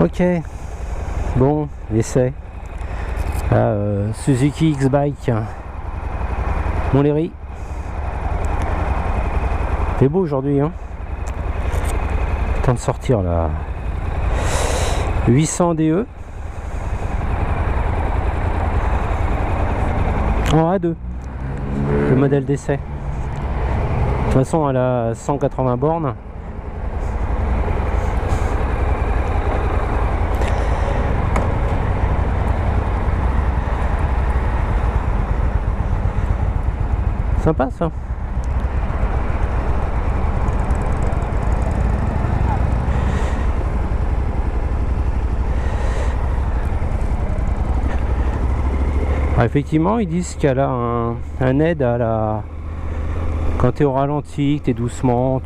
Ok, bon, essai. Suzuki X-Bike, Montlhéry. C'est beau aujourd'hui, hein. Temps de sortir là. 800 DE. En A2. Le modèle d'essai. De toute façon, elle a 180 bornes. Sympa ça. Alors effectivement, ils disent qu'elle a un aide à la... Quand tu es au ralenti, que tu es doucement,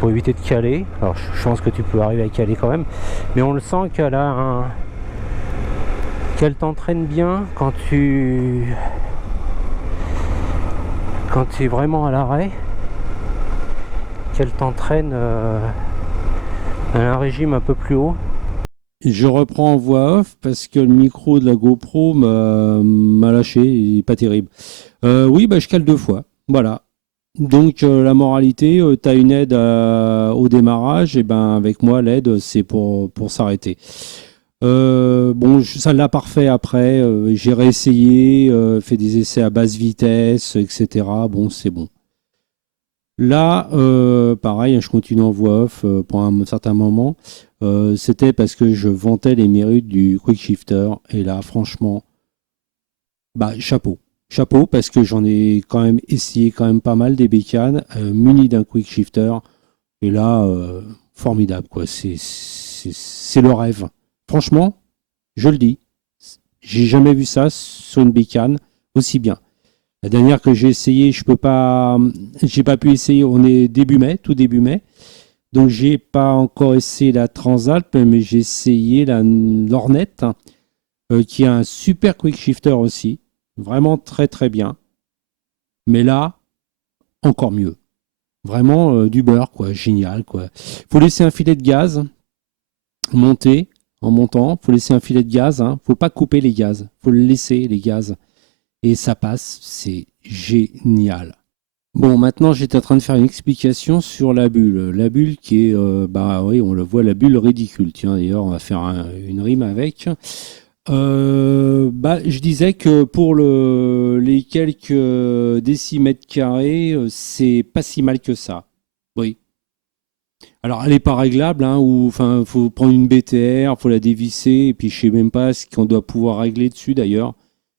pour éviter de caler. Alors je pense que tu peux arriver à caler quand même. Mais on le sent qu'elle a qu'elle t'entraîne bien quand tu es vraiment à l'arrêt. Qu'elle t'entraîne à un régime un peu plus haut. Je reprends en voix off parce que le micro de la GoPro m'a lâché, il n'est pas terrible. Oui, je cale 2 fois, voilà. Donc la moralité, tu as une aide au démarrage, et avec moi l'aide c'est pour s'arrêter. Ça l'a parfait après, j'ai réessayé, fait des essais à basse vitesse, etc. Bon, c'est bon. Là, pareil, je continue en voix off pour un certain moment. C'était parce que je vantais les mérites du Quick Shifter. Et là, franchement, chapeau. Chapeau, parce que j'en ai quand même essayé quand même pas mal des bécanes munies d'un Quick Shifter. Et là, formidable, quoi. C'est le rêve. Franchement, je le dis. J'ai jamais vu ça sur une bécane aussi bien. La dernière que j'ai essayé, j'ai pas pu essayer. On est tout début mai. Donc j'ai pas encore essayé la Transalp, mais j'ai essayé l'Hornet, qui a un super quick shifter aussi, vraiment très très bien. Mais là, encore mieux. Vraiment du beurre, quoi, génial, quoi. Faut laisser un filet de gaz monter en montant. Faut laisser un filet de gaz. Faut pas couper les gaz. Faut le laisser les gaz. Et ça passe, c'est génial. Bon, maintenant j'étais en train de faire une explication sur la bulle. La bulle qui est, oui, on le voit, la bulle ridicule. Tiens, d'ailleurs, on va faire une rime avec. Je disais que pour les quelques décimètres carrés, c'est pas si mal que ça. Oui. Alors, elle n'est pas réglable, faut prendre une BTR, faut la dévisser, et puis je sais même pas ce qu'on doit pouvoir régler dessus d'ailleurs.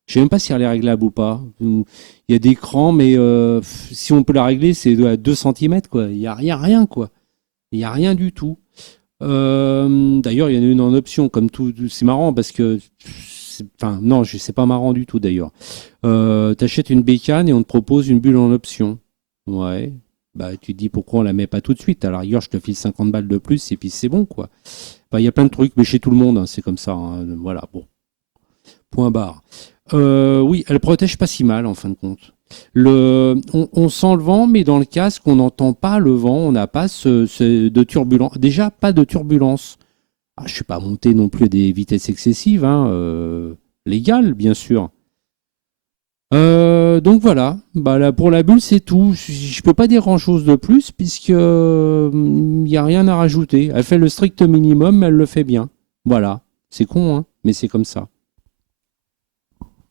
Je sais même pas si elle est réglable ou pas. Il y a des crans, mais si on peut la régler, c'est à 2 cm, quoi. Il n'y a rien, quoi. Il n'y a rien du tout. D'ailleurs, il y en a une en option, comme tout. C'est marrant parce que. Non, c'est pas marrant du tout d'ailleurs. T'achètes une bécane et on te propose une bulle en option. Ouais. Tu te dis pourquoi on la met pas tout de suite. À la rigueur, je te file 50 balles de plus et puis c'est bon, quoi. Il y a plein de trucs, mais chez tout le monde, c'est comme ça. Voilà, bon. Point barre. Oui, elle protège pas si mal en fin de compte. On sent le vent, mais dans le casque, on n'entend pas le vent, on n'a pas de turbulence. Déjà, pas de turbulence. Je ne suis pas monté non plus à des vitesses excessives, légales, bien sûr. Donc voilà, là, pour la bulle, c'est tout. Je peux pas dire grand-chose de plus, puisque n'y a rien à rajouter. Elle fait le strict minimum, mais elle le fait bien. Voilà, c'est con, mais c'est comme ça.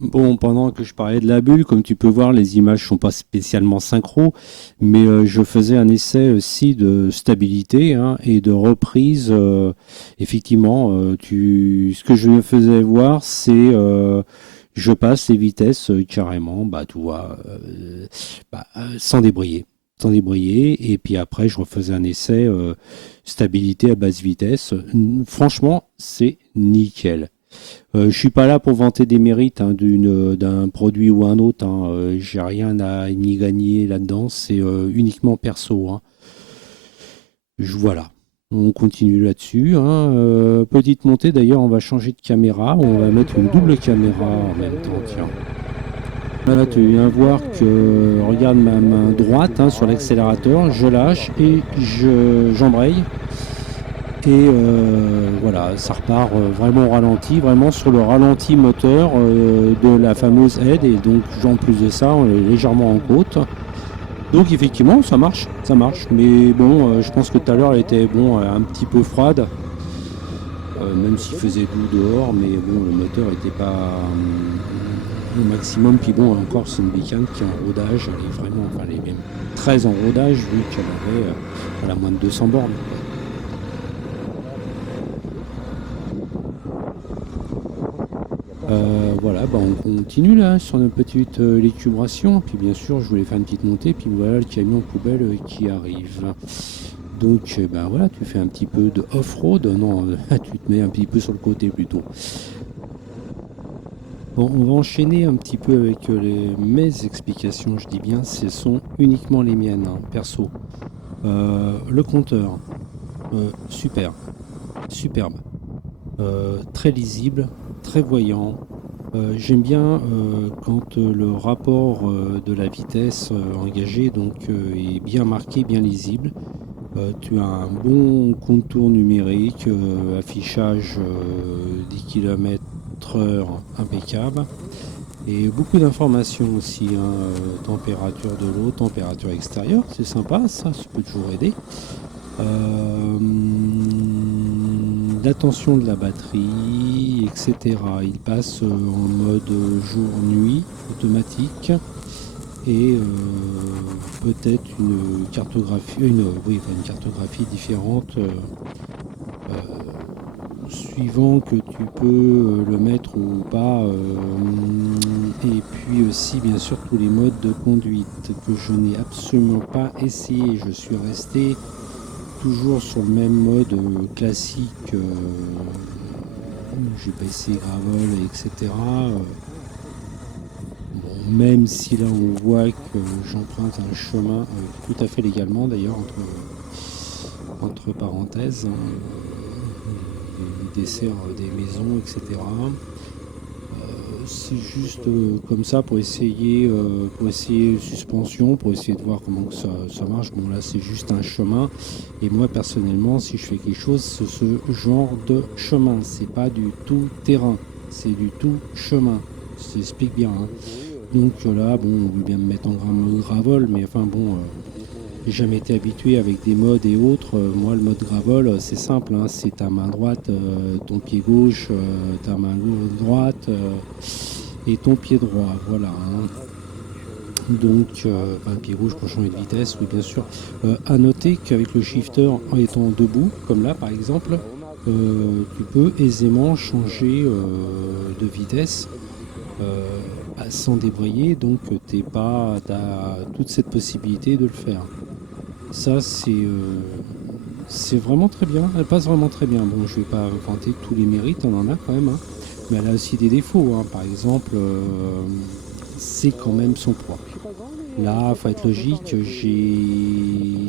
Bon, pendant que je parlais de la bulle, comme tu peux voir, les images sont pas spécialement synchro, mais je faisais un essai aussi de stabilité et de reprise. Effectivement, ce que je me faisais voir, c'est je passe les vitesses carrément, tu vois, sans débrayer. Sans débrayer, et puis après, je refaisais un essai stabilité à basse vitesse. Franchement, c'est nickel. Je suis pas là pour vanter des mérites d'un produit ou un autre. J'ai rien à ni gagner là-dedans. C'est uniquement perso. Voilà. On continue là-dessus. Petite montée. D'ailleurs, on va changer de caméra. On va mettre une double caméra en même temps. Tiens. Là, tu viens voir que regarde ma main droite sur l'accélérateur. Je lâche et j'embraye. Et voilà, ça repart vraiment au ralenti, vraiment sur le ralenti moteur de la fameuse aide. Et donc, en plus de ça, on est légèrement en côte. Donc effectivement, ça marche. Mais bon, je pense que tout à l'heure, elle était un petit peu froide, même s'il faisait doux dehors. Mais bon, le moteur n'était pas au maximum. Puis bon, encore, c'est une bécane qui est en rodage. Elle est vraiment, enfin, elle est même très en rodage, vu qu'elle avait moins de 200 bornes. Voilà, on continue là sur notre petite élucubration. Puis bien sûr, je voulais faire une petite montée. Puis voilà le camion poubelle qui arrive. Donc voilà, tu fais un petit peu de off-road. Non, tu te mets un petit peu sur le côté plutôt. Bon, on va enchaîner un petit peu avec mes explications. Je dis bien, ce sont uniquement les miennes, hein, perso. Le compteur, superbe, très lisible, très voyant. J'aime bien quand le rapport de la vitesse engagée est bien marqué, bien lisible. Tu as un bon contour numérique, affichage des km/h impeccable. Et beaucoup d'informations aussi, hein, température de l'eau, température extérieure, c'est sympa, ça peut toujours aider. La tension de la batterie, etc. Il passe en mode jour-nuit automatique et peut-être une cartographie différente suivant que tu peux le mettre ou pas. Et puis aussi bien sûr tous les modes de conduite que je n'ai absolument pas essayé. Je suis resté toujours sur le même mode classique, j'ai pas essayé gravel, etc. Même si là on voit que j'emprunte un chemin tout à fait légalement d'ailleurs, entre parenthèses, il dessert des maisons, etc. C'est juste comme ça pour essayer suspension, pour essayer de voir comment que ça marche. Bon là c'est juste un chemin et moi personnellement si je fais quelque chose c'est ce genre de chemin, c'est pas du tout terrain, c'est du tout chemin, ça s'explique bien, hein. Donc là on veut bien me mettre en gravel mais enfin j'ai jamais été habitué avec des modes et autres. Moi le mode gravel c'est simple, hein, c'est ta main droite, ton pied gauche, ta main droite et ton pied droit, voilà, hein. Donc pied gauche pour changer de vitesse, oui bien sûr. À noter qu'avec le shifter en étant debout, comme là par exemple, tu peux aisément changer de vitesse sans débrayer, donc t'as toute cette possibilité de le faire. Ça c'est vraiment très bien, elle passe vraiment très bien. Bon, je vais pas vanter tous les mérites, on en a quand même, hein. Mais elle a aussi des défauts, hein. Par exemple, c'est quand même son poids. Là, faut être logique,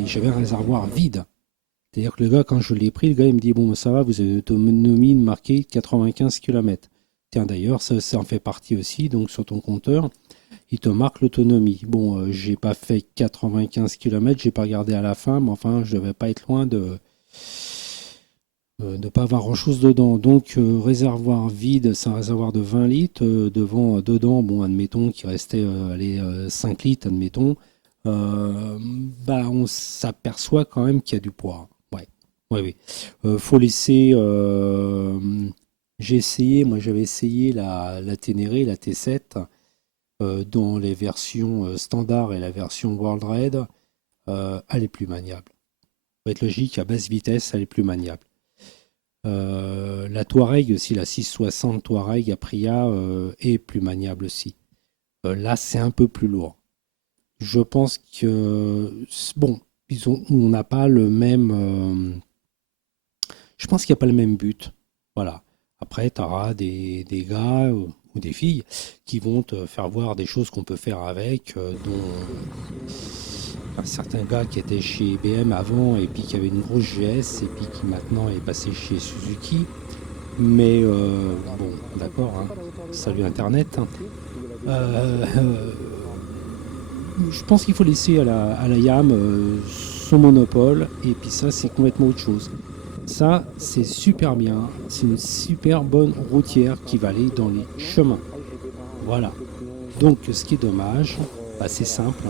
j'avais un réservoir vide. C'est-à-dire que le gars, quand je l'ai pris, le gars il me dit bon ça va, vous avez une autonomie marquée 95 km. Tiens d'ailleurs, ça en fait partie aussi, donc sur ton compteur, il te marque l'autonomie. Bon, j'ai pas fait 95 km, j'ai pas regardé à la fin, mais enfin je devais pas être loin de pas avoir grand chose dedans. Donc réservoir vide, c'est un réservoir de 20 litres. Dedans, bon admettons qu'il restait 5 litres, admettons. On s'aperçoit quand même qu'il y a du poids. Ouais. Faut laisser. J'avais essayé la Ténéré, la T7, dans les versions standard et la version World Raid. Elle est plus maniable. Faut être logique, à basse vitesse, elle est plus maniable. La Touareg aussi, la 660 Touareg Aprilia est plus maniable aussi. Là, c'est un peu plus lourd. Je pense que on n'a pas le même. Je pense qu'il n'y a pas le même but. Voilà. Après, tu auras des gars ou des filles qui vont te faire voir des choses qu'on peut faire avec, dont certains gars qui étaient chez BM avant et puis qui avaient une grosse GS et puis qui maintenant est passé chez Suzuki. Mais d'accord, hein. Salut Internet. Hein. Je pense qu'il faut laisser à la YAM son monopole et puis ça c'est complètement autre chose. Ça, c'est super bien. C'est une super bonne routière qui va aller dans les chemins. Voilà. Donc, ce qui est dommage, bah, c'est simple.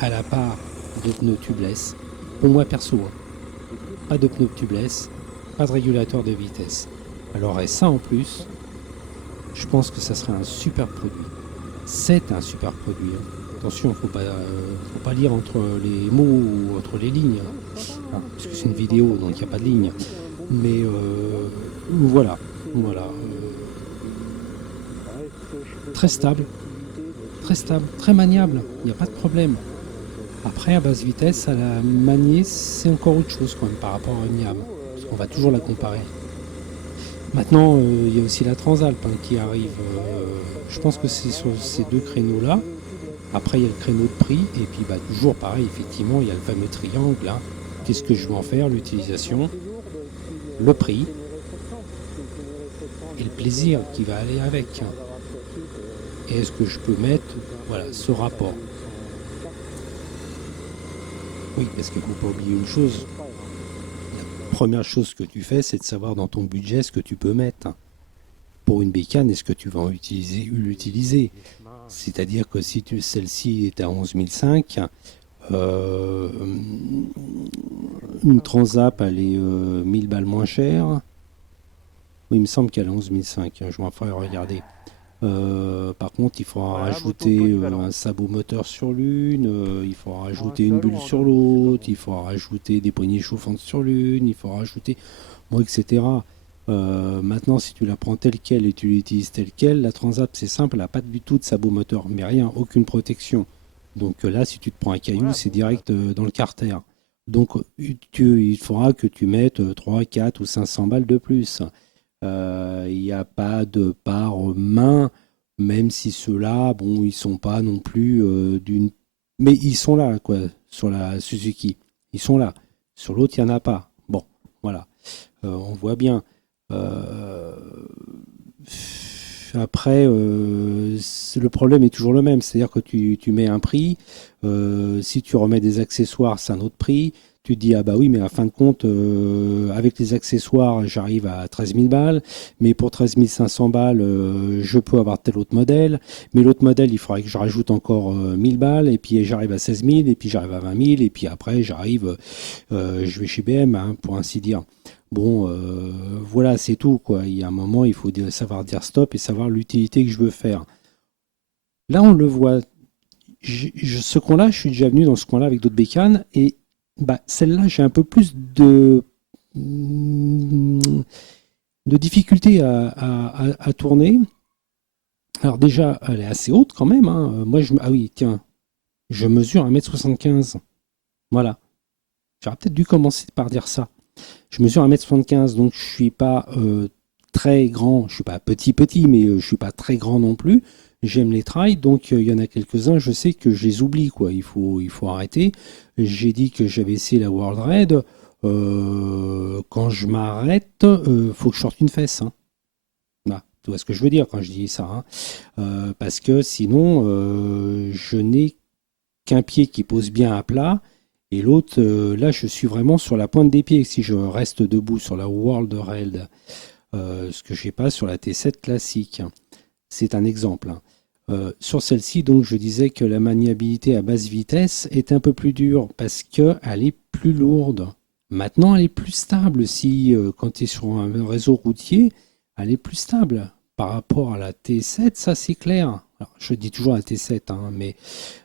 Elle n'a pas de pneus tubeless. Pour moi, perso, hein. Pas de pneus tubeless, pas de régulateur de vitesse. Alors, et ça en plus, je pense que ça serait un super produit. C'est un super produit, hein. Attention, faut pas lire entre les mots ou entre les lignes, hein, parce que c'est une vidéo, donc il n'y a pas de ligne. Mais voilà, voilà. Très stable, très maniable, il n'y a pas de problème. Après, à basse vitesse, à la manier, c'est encore autre chose quand même par rapport à une YAM, parce qu'on va toujours la comparer. Maintenant, il y a aussi la Transalp, hein, qui arrive. Je pense que c'est sur ces deux créneaux-là. Après, il y a le créneau de prix, et puis bah, toujours pareil, effectivement, il y a le fameux triangle. Hein. Qu'est-ce que je veux en faire? L'utilisation, le prix et le plaisir qui va aller avec. Et est-ce que je peux mettre voilà, ce rapport? Oui, parce qu'il ne faut pas oublier une chose. La première chose que tu fais, c'est de savoir dans ton budget ce que tu peux mettre. Pour une bécane, est-ce que tu vas l'utiliser? C'est-à-dire que si celle-ci est à 11 500, une Transap, elle est 1000 balles moins chère. Oui, il me semble qu'elle est 11 500, je m'en ferai regarder. Par contre, il faudra rajouter un sabot moteur sur l'une, il faudra rajouter une bulle sur l'autre, il faudra rajouter des poignées chauffantes sur l'une, il faudra rajouter, bon, etc. Maintenant, si tu la prends telle quelle et tu l'utilises telle quelle, la Transap c'est simple, elle n'a pas du tout de sabot moteur, mais rien, aucune protection. Donc là, si tu te prends un caillou, c'est direct dans le carter. Donc il faudra que tu mettes 3, 4 ou 500 balles de plus. Il n'y a pas de pare-main, même si ceux-là, bon, ils sont pas non plus d'une... Mais ils sont là, quoi, sur la Suzuki. Ils sont là. Sur l'autre, il n'y en a pas. Bon, voilà. On voit bien. Après, le problème est toujours le même, c'est-à-dire que tu mets un prix, si tu remets des accessoires, c'est un autre prix, tu te dis, ah bah oui, mais à fin de compte, avec les accessoires, j'arrive à 13 000 balles, mais pour 13 500 balles, je peux avoir tel autre modèle, mais l'autre modèle, il faudrait que je rajoute encore 1000 balles, et puis j'arrive à 16 000, et puis j'arrive à 20 000, et puis après, j'arrive, je vais chez BM, hein, pour ainsi dire. Bon, voilà, c'est tout, quoi. Il y a un moment, il faut savoir dire stop et savoir l'utilité que je veux faire. Là, on le voit. Ce coin-là, je suis déjà venu dans ce coin-là avec d'autres bécanes et bah, celle-là, j'ai un peu plus de difficulté à tourner. Alors déjà, elle est assez haute quand même, hein. Moi, ah oui, tiens, je mesure 1m75. Voilà. J'aurais peut-être dû commencer par dire ça. Je mesure 1m75, donc je suis pas très grand. Je suis pas petit, mais je suis pas très grand non plus. J'aime les trails, donc il y en a quelques-uns, je sais que je les oublie, quoi. Il faut arrêter. J'ai dit que j'avais essayé la World Raid. Quand je m'arrête, faut que je sorte une fesse, hein. Bah, tu vois ce que je veux dire quand je dis ça, hein. Parce que sinon, je n'ai qu'un pied qui pose bien à plat. Et l'autre, là, je suis vraiment sur la pointe des pieds. Si je reste debout sur la World Raid, ce que je n'ai pas sur la T7 classique. C'est un exemple, hein. Sur celle-ci, donc, je disais que la maniabilité à basse vitesse est un peu plus dure parce qu'elle est plus lourde. Maintenant, elle est plus stable. Si, quand tu es sur un réseau routier, elle est plus stable. Par rapport à la T7, ça c'est clair. Alors, je dis toujours la T7, hein, mais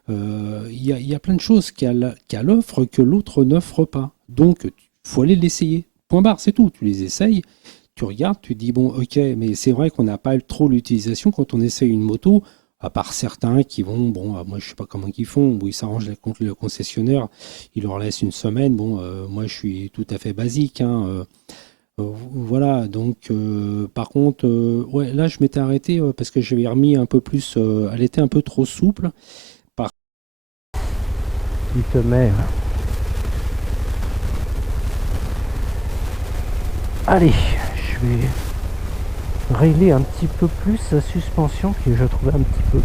il y a plein de choses qu'elle offre que l'autre n'offre pas. Donc, il faut aller l'essayer. Point barre, c'est tout. Tu les essayes, tu regardes, tu dis, bon, ok, mais c'est vrai qu'on n'a pas trop l'utilisation quand on essaye une moto, à part certains qui vont, bon, moi je sais pas comment ils font, où ils s'arrangent contre le concessionnaire, ils leur laissent une semaine. Bon, moi je suis tout à fait basique, hein, voilà, donc par contre, ouais, là je m'étais arrêté parce que j'avais remis un peu plus, elle était un peu trop souple. Il te met. Allez, je vais régler un petit peu plus la suspension que je trouvais un petit peu.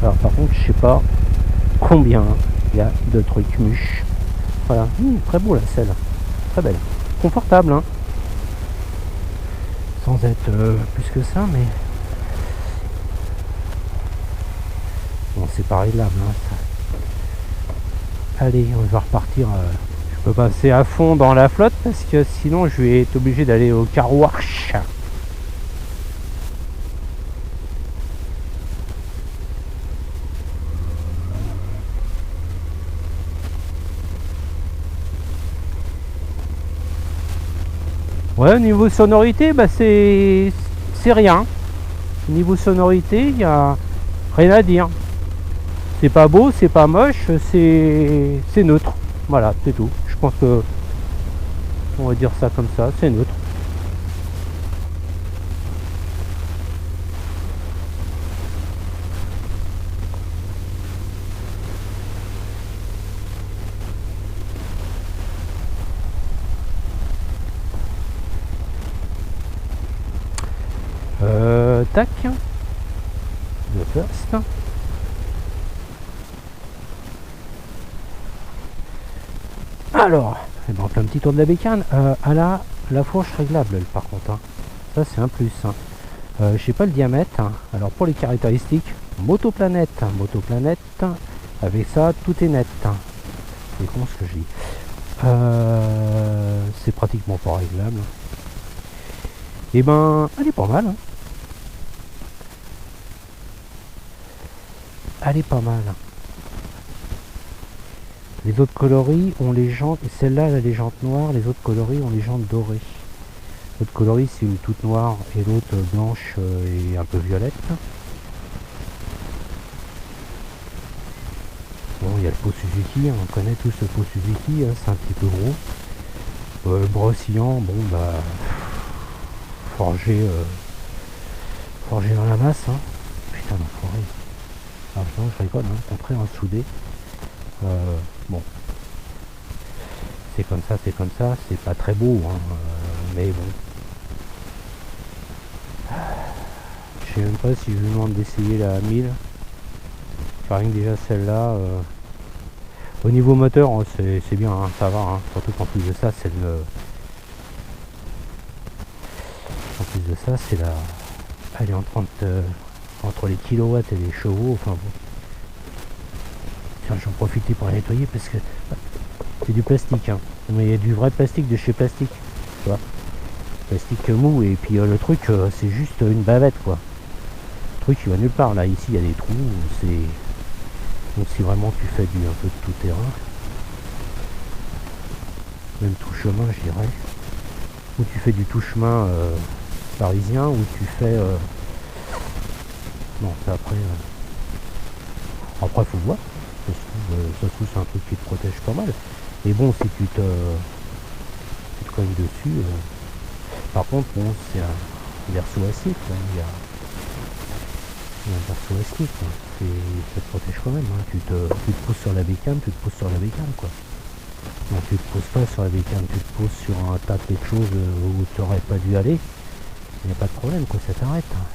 Alors par contre, je sais pas combien il y a de trucs mûches. Voilà, très beau la selle, très belle. confortable, hein. Sans être plus que ça, mais bon, c'est pas réglable, hein, ça. Allez, on va repartir. Je peux passer à fond dans la flotte parce que sinon je vais être obligé d'aller au car wash. Ouais, au niveau sonorité, bah c'est rien. Au niveau sonorité, il n'y a rien à dire. C'est pas beau, c'est pas moche, c'est neutre. Voilà, c'est tout. Je pense que on va dire ça comme ça, c'est neutre. Tac. The first. Alors, eh ben, on fait un petit tour de la bécane. À la fourche réglable, par contre. Hein. Ça, c'est un plus. Hein. Je sais pas le diamètre. Hein. Alors, pour les caractéristiques, motoplanète. Motoplanète. Avec ça, tout est net. Hein. C'est con ce que je dis. C'est pratiquement pas réglable. Et ben, elle est pas mal. Hein. Elle est pas mal. Les autres coloris ont les jantes, celle-là elle a les jantes noires, les autres coloris ont les jantes dorées. L'autre coloris c'est une toute noire et l'autre blanche et un peu violette. Bon, il y a le pot Suzuki, on connaît tous le pot Suzuki, hein, c'est un petit peu gros. Le brossillant, bon bah forgé dans la masse. Hein. Putain l'enfoiré. Ah non, je rigole, hein, au contraire, un soudé. Bon, c'est comme ça, c'est pas très beau, hein, mais bon. Je sais même pas si je lui demande d'essayer la 1000. Enfin, rien que déjà celle-là. Au niveau moteur, c'est bien, hein, ça va, hein, surtout qu'en plus de ça, c'est le. En plus de ça, c'est la. Elle est en 30. Entre les kilowatts et les chevaux, enfin bon. Tiens, j'en profitais pour la nettoyer parce que c'est du plastique, hein. Mais il y a du vrai plastique de chez Plastique, tu vois. Plastique mou, et puis le truc, c'est juste une bavette, quoi. Le truc, il va nulle part, là. Ici, il y a des trous, c'est. Donc, si vraiment tu fais un peu de tout terrain, même tout chemin, je dirais, ou tu fais du tout chemin parisien, ou tu fais. Non, c'est après. Après, faut voir. Ça se trouve, c'est un truc qui te protège pas mal. Et bon, si tu te cognes dessus. Par contre, bon, c'est un verso acier, quoi. Il y a un verso acier, quoi. Ça te protège quand même. Hein. Tu te pousses sur la bécane, quoi. Non, tu te poses pas sur la bécane, tu te poses sur un tas de quelque chose où tu n'aurais pas dû aller. Il n'y a pas de problème, quoi. Ça t'arrête. Hein.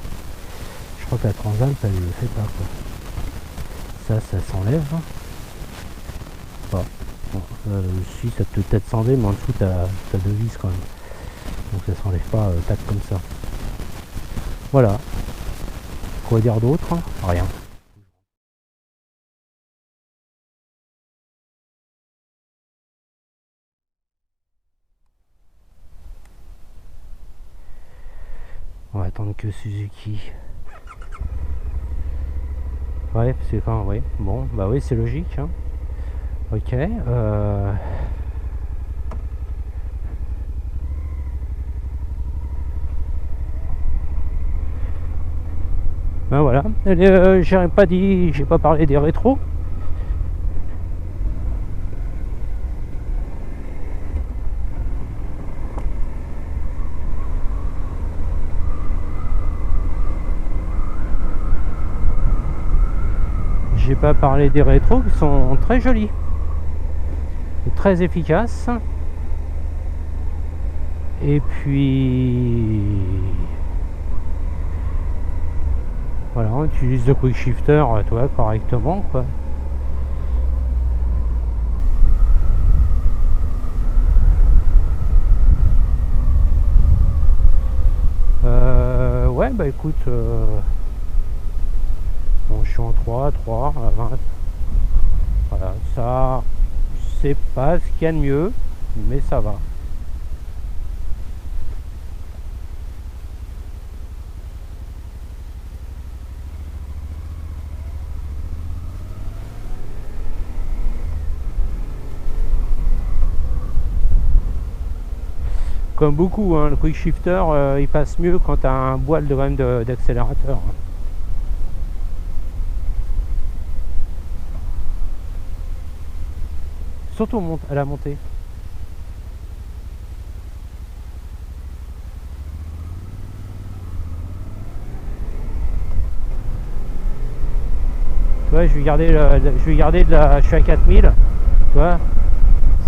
Je crois que la Transalp, elle le fait pas, quoi. Ça s'enlève. Bon, si ça te peut-être s'enlever, mais en dessous t'as deux vis quand même. Donc ça s'enlève pas tac comme ça. Voilà. Quoi dire d'autre? Rien. On va attendre que Suzuki. Ouais, c'est quand, ouais. Bon, bah oui, c'est logique. Hein. Ok. Ben voilà. J'ai pas parlé des rétros. J'ai pas parlé des rétros qui sont très jolis et très efficaces. Et puis voilà, on utilise le quick shifter, toi, correctement, quoi. bah écoute, bon, je suis en 3 à 20. Voilà, ça, c'est pas ce qu'il y a de mieux, mais ça va. Comme beaucoup, hein, le quick shifter, il passe mieux quand tu as un boîle de même d'accélérateur. Surtout à la montée. Tu vois, je vais garder, je suis à 4000, tu vois,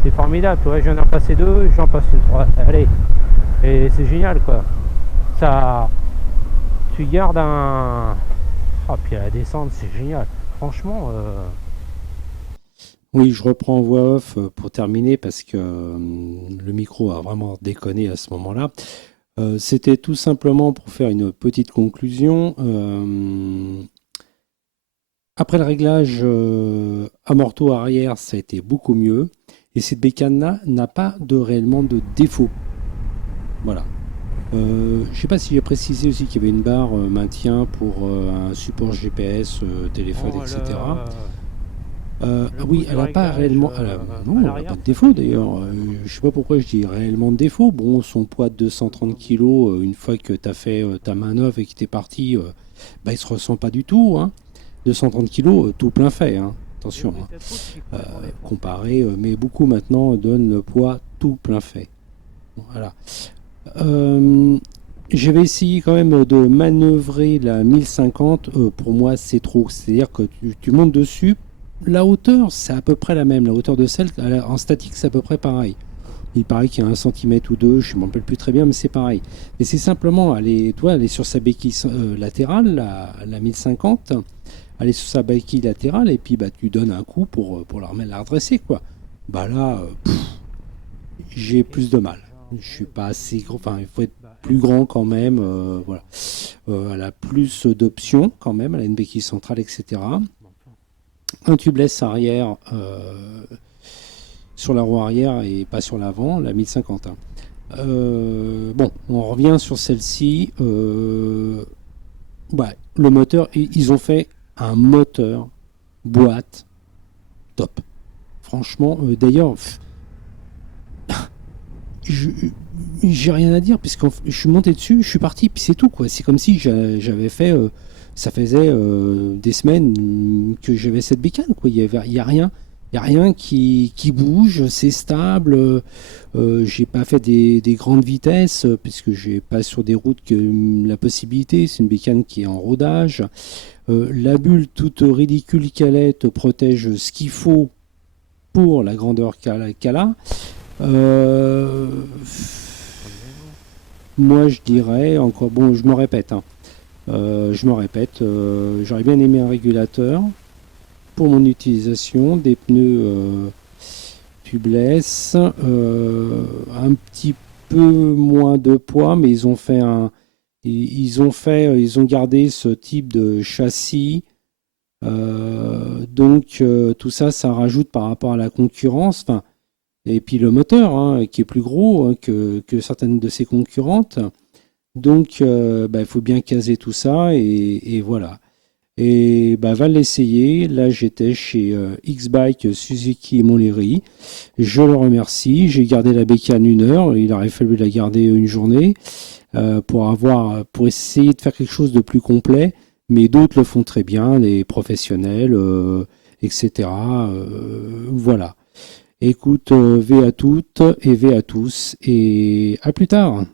c'est formidable, tu vois, je viens d'en passer 2, j'en passe 3, allez, et c'est génial, quoi. Ça, tu gardes un... Ah, puis à la descente, c'est génial. Franchement, Oui, je reprends en voix off pour terminer parce que le micro a vraiment déconné à ce moment-là. C'était tout simplement pour faire une petite conclusion. Après le réglage amorto arrière, ça a été beaucoup mieux. Et cette bécane-là n'a pas réellement de défaut. Voilà. Je ne sais pas si j'ai précisé aussi qu'il y avait une barre maintien pour un support GPS, téléphone, oh, etc. le Oui, bout elle du n'a pas réglage, réellement. Non, à elle n'a l'arrière, pas de c'est défaut tout. d'ailleurs. Je sais pas pourquoi je dis réellement de défaut. Bon, son poids de 230 kg, une fois que tu as fait ta manœuvre et que tu es parti, bah, il se ressent pas du tout. Hein. 230 kg, tout plein fait. Hein. Oui, Attention. mais Hein. c'est trop ce qu'il faut pour les Français. Comparé, mais beaucoup maintenant donnent le poids tout plein fait. Voilà. Euh, J'avais essayé quand même de manœuvrer la 1050. Pour moi, c'est trop. C'est-à-dire que tu montes dessus. La hauteur, c'est à peu près la même. La hauteur de celle en statique, c'est à peu près pareil. Il paraît qu'il y a 1 centimètre ou 2, je ne me rappelle plus très bien, mais c'est pareil. Mais c'est simplement aller sur sa béquille latérale, la 1050, aller sur sa béquille latérale, et puis bah, tu donnes un coup pour la redresser. Quoi. Bah là, j'ai plus de mal. Je suis pas assez gros, enfin il faut être plus grand quand même. Voilà. Elle a plus d'options quand même. Elle a une béquille centrale, etc. Un tubeless arrière sur la roue arrière et pas sur l'avant, la 1050. Hein. Bon, on revient sur celle-ci. Le moteur, ils ont fait un moteur boîte top. Franchement, d'ailleurs, j'ai rien à dire puisque je suis monté dessus, je suis parti, puis c'est tout quoi. C'est comme si j'avais fait, ça faisait des semaines que j'avais cette bécane quoi. Il y a rien qui bouge, c'est stable. J'ai pas fait des grandes vitesses puisque j'ai pas sur des routes que la possibilité. C'est une bécane qui est en rodage. La bulle toute ridicule qu'elle est te protège ce qu'il faut pour la grandeur qu'elle a. Euh, Moi, je dirais encore, bon, je me répète, hein, j'aurais bien aimé un régulateur pour mon utilisation, des pneus tubeless, un petit peu moins de poids, mais ils ont gardé ce type de châssis. Donc tout ça, ça rajoute par rapport à la concurrence. Enfin, et puis le moteur, hein, qui est plus gros hein, que certaines de ses concurrentes. Donc, il faut bien caser tout ça et voilà. Et va l'essayer. Là, j'étais chez X-Bike Suzuki Montlhéry. Je le remercie. J'ai gardé la bécane 1 heure. Il aurait fallu la garder une journée pour essayer de faire quelque chose de plus complet. Mais d'autres le font très bien, les professionnels, etc. Voilà. Écoute, V à toutes et V à tous, et à plus tard.